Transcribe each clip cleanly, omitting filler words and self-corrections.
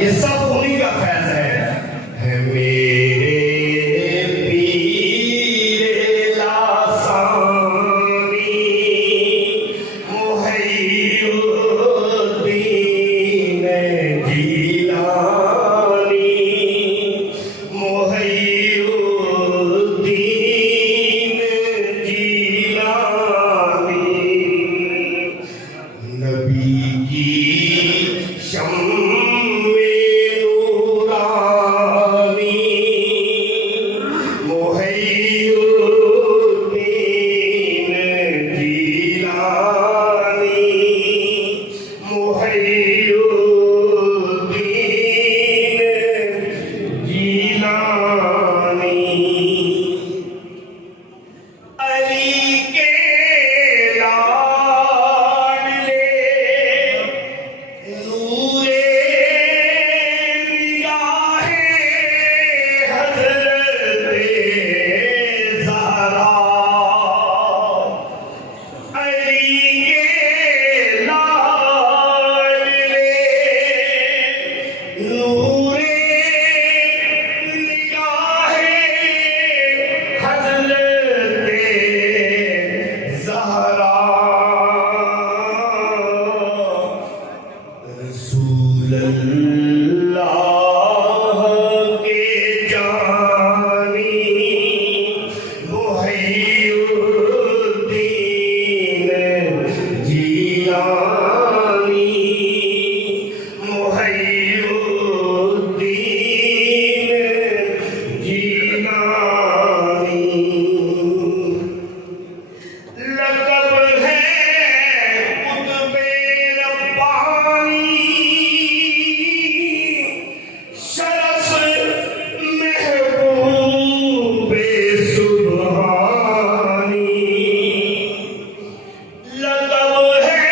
ये सब उन्हीं का फैज है मेरे पीरे लासानी मुहय्यिद्दीन जीलानी मुहय्यिद्दीन जीलानी नबी की शम्मे नूरानी मुहय्यिद्दीन जीलानी मुहय्यिद्दीन जीलानी अली के लाडले नूरे निगाहे हज़रते ज़हरा अली के लाडले नूरे निगाहे हज़रते ज़हरा रसूलल्लाह के जानी मुहय्यिद्दीन जीलानी मुहय्यिद्दीन जीलानी लक़ब है कुतुबे रब्बानी शरफ़ महबूबे सुब्हानी लक़ब है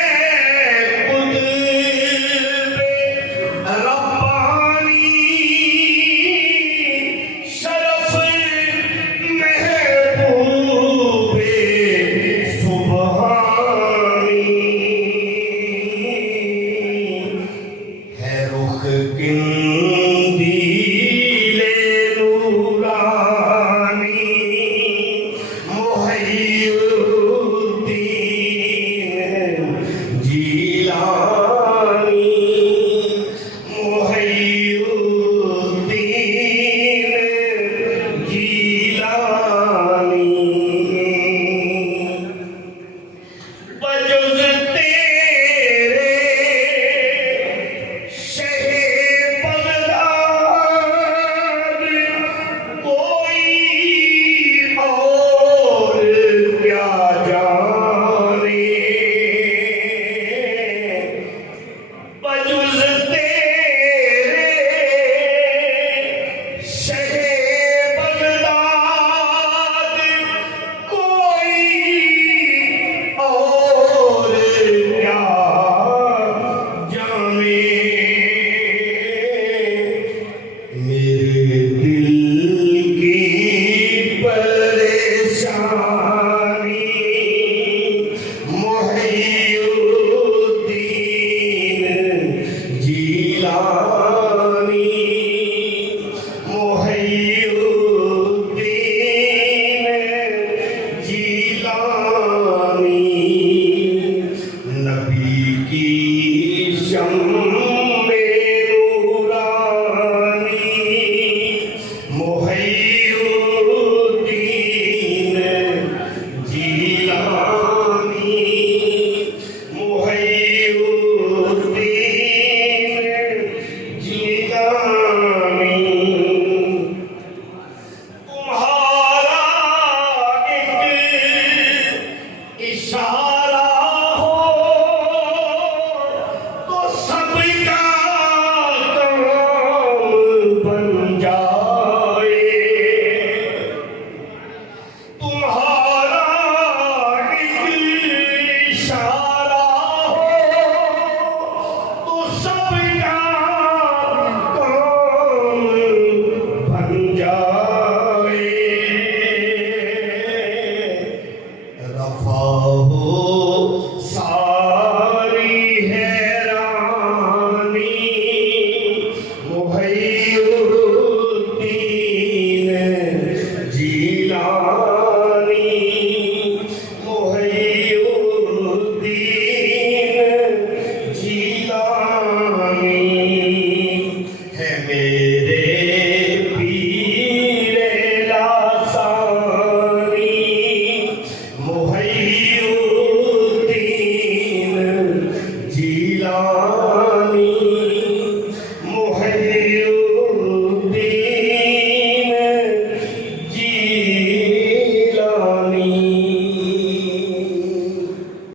कुतुबे रब्बानी शरफ़ महबूबे सुब्हानी है रुख़ किंदीले नूरानी मुहय्यिद्दीन जीलानी मुहय्यिद्दीन जीलानी बजुज़ तेरे शहे बगदाद कोई और क्या जाने बजुज़ तेरे शहे बगदाद कोई और क्या जाने मेरे दिल की परेशानी मुहय्यिद्दीन जीलानी